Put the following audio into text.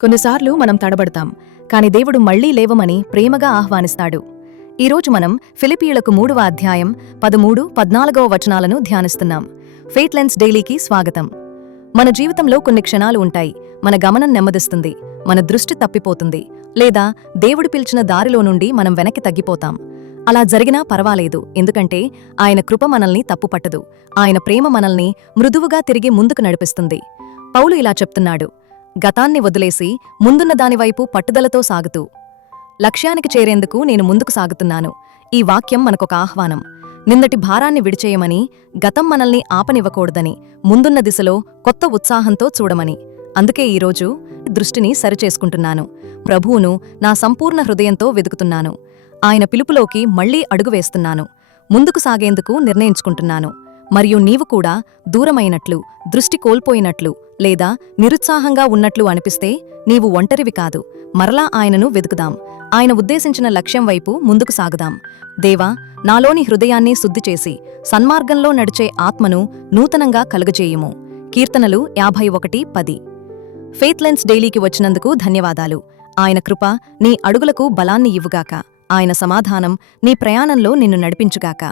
కొన్నిసార్లు మనం తడబడతాం, కాని దేవుడు మళ్లీ లేవమని ప్రేమగా ఆహ్వానిస్తాడు. ఈరోజు మనం ఫిలిప్పీయులకు 3వ అధ్యాయం 13, 14వ వచనాలను ధ్యానిస్తున్నాం. ఫెయిత్లెన్స్ డైలీకి స్వాగతం. మన జీవితంలో కొన్ని క్షణాలు ఉంటాయి, మన గమనం నెమ్మదిస్తుంది, మన దృష్టి తప్పిపోతుంది, లేదా దేవుడు పిలిచిన దారిలో నుండి మనం వెనక్కి తగ్గిపోతాం. అలా జరిగినా పర్వాలేదు, ఎందుకంటే ఆయన కృప మనల్ని తప్పుపట్టదు. ఆయన ప్రేమ మనల్ని మృదువుగా తిరిగి ముందుకు నడిపిస్తుంది. పౌలు ఇలా చెప్తున్నాడు: గతాన్ని వదిలేసి ముందున్న దానివైపు పట్టుదలతో సాగుతూ లక్ష్యానికి చేరేందుకు నేను ముందుకు సాగుతున్నాను. ఈ వాక్యం మనకొక ఆహ్వానం. నిన్నటి భారాన్ని విడిచేయమని, గతం మనల్ని ఆపనివ్వకూడదని, ముందున్న దిశలో కొత్త ఉత్సాహంతో చూడమని. అందుకే ఈరోజు దృష్టిని సరిచేసుకుంటున్నాను. ప్రభువును నా సంపూర్ణ హృదయంతో వెదుకుతున్నాను. ఆయన పిలుపులోకి మళ్లీ అడుగు వేస్తున్నాను. ముందుకు సాగేందుకు నిర్ణయించుకుంటున్నాను. మరియు నీవు కూడా దూరమైనట్లు, దృష్టి కోల్పోయినట్లు, లేదా నిరుత్సాహంగా ఉన్నట్లు అనిపిస్తే నీవు ఒంటరివి కాదు. మరలా ఆయనను వెతుకుదాం. ఆయన ఉద్దేశించిన లక్ష్యం వైపు ముందుకు సాగుదాం. దేవా, నాలోని హృదయాన్ని శుద్ధి చేసి సన్మార్గంలో నడిచే ఆత్మను నూతనంగా కలుగజేయుము. కీర్తనలు 51:10. ఫెయిత్లెన్స్ డైలీకి వచ్చినందుకు ధన్యవాదాలు. ఆయన కృప నీ అడుగులకు బలాన్ని ఇవ్వుగాక. ఆయన సమాధానం నీ ప్రయాణంలో నిన్ను నడిపించుగాక.